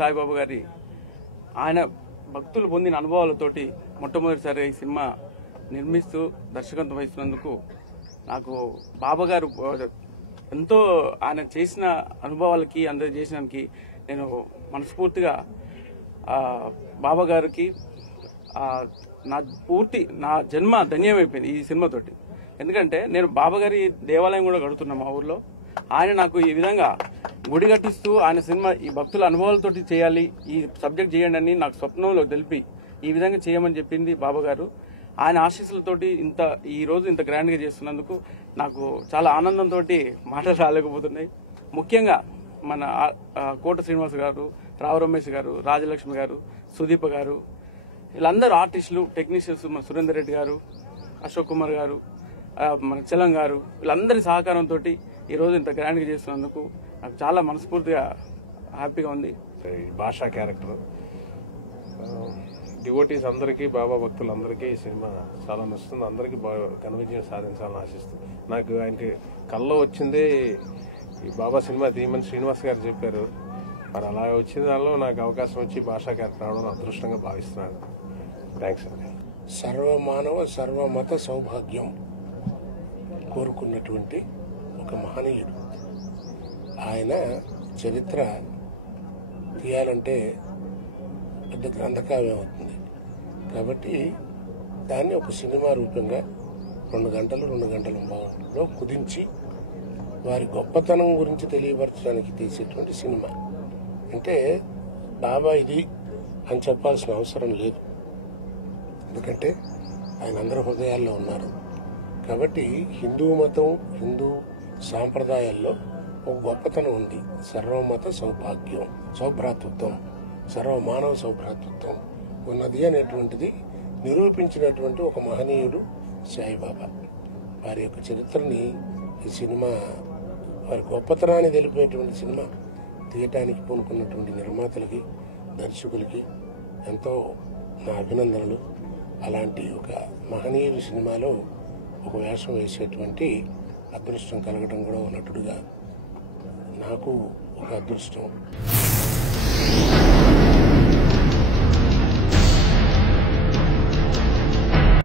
సాయిబాబా గారి ఆయన భక్తులు పొందిన అనుభవాలతోటి మొట్టమొదటిసారి ఈ సినిమా నిర్మిస్తూ దర్శకత్వం వహిస్తున్నందుకు నాకు బాబా గారు ఎంతో ఆయన చేసిన అనుభవాలకి అందరూ చేసినానికి నేను మనస్ఫూర్తిగా బాబా గారికి నా జన్మ ధన్యమైపోయింది ఈ సినిమాతోటి. ఎందుకంటే నేను బాబా గారి దేవాలయం కూడా కడుతున్నా మా ఊర్లో. ఆయన నాకు ఈ విధంగా గుడి కట్టిస్తూ ఆయన సినిమా ఈ భక్తుల అనుభవాలతోటి చేయాలి, ఈ సబ్జెక్ట్ చేయండి అని నాకు స్వప్నంలో తెలిపి ఈ విధంగా చేయమని చెప్పింది బాబా గారు. ఆయన ఆశీస్సులతోటి ఈ రోజు ఇంత గ్రాండ్గా చేస్తున్నందుకు నాకు చాలా ఆనందంతో మాటలు రాలేకపోతున్నాయి. ముఖ్యంగా మన కోట శ్రీనివాస్ గారు, రావు రమేష్ గారు, రాజలక్ష్మి గారు, సుదీప గారు, వీళ్ళందరూ ఆర్టిస్టులు, టెక్నీషియన్స్, మన సురేందర్ రెడ్డి గారు, అశోక్ కుమార్ గారు, మన చలం గారు, వీళ్ళందరి సహకారంతో ఈరోజు ఇంత గ్రాండ్గా చేస్తున్నందుకు నాకు చాలా మనస్ఫూర్తిగా హ్యాపీగా ఉంది. భాషా క్యారెక్టర్ డివోటీస్ అందరికీ, బాబా భక్తులందరికీ ఈ సినిమా చాలా నచ్చుతుంది. అందరికీ బాగా ఘన విజయం సాధించాలని ఆశిస్తుంది. నాకు ఆయనకి కల్లో వచ్చిందే ఈ బాబా సినిమా తీయమని శ్రీనివాస్ గారు చెప్పారు. మరి అలా వచ్చిన దానిలో నాకు అవకాశం వచ్చి భాషా క్యారెక్టర్ రావడం అదృష్టంగా భావిస్తున్నాను. థ్యాంక్స్ అండి. సర్వమానవ సర్వమత సౌభాగ్యం కోరుకున్నటువంటి ఒక మహనీయుడు. ఆయన చరిత్ర తీయాలంటే పెద్ద గ్రంథకావ్యం అవుతుంది. కాబట్టి దాన్ని ఒక సినిమా రూపంగా 2 గంటలలో కుదించి వారి గొప్పతనం గురించి తెలియపరచడానికి తీసేటువంటి సినిమా. అంటే బాబా ఇది అని చెప్పాల్సిన అవసరం లేదు, ఎందుకంటే ఆయన అందరి హృదయాల్లో ఉన్నారు. కాబట్టి హిందూ మతం, హిందూ సాంప్రదాయాల్లో ఒక గొప్పతనం ఉంది. సర్వమత సౌభాగ్యం, సౌభ్రాతృత్వం, సర్వమానవ సౌభ్రాతృత్వం ఉన్నది అనేటువంటిది నిరూపించినటువంటి ఒక మహనీయుడు సాయిబాబా. వారి యొక్క చరిత్రని ఈ సినిమా, వారి గొప్పతనాన్ని తెలిపేటువంటి సినిమా తీయటానికి పూనుకున్నటువంటి నిర్మాతలకి, దర్శకులకి ఎంతో నా అభినందనలు. అలాంటి ఒక మహనీయుడి సినిమాలో ఒక వేషం వేసేటువంటి అదృష్టం కలగడం కూడా నటుడుగా నాకు ఒక అదృష్టం.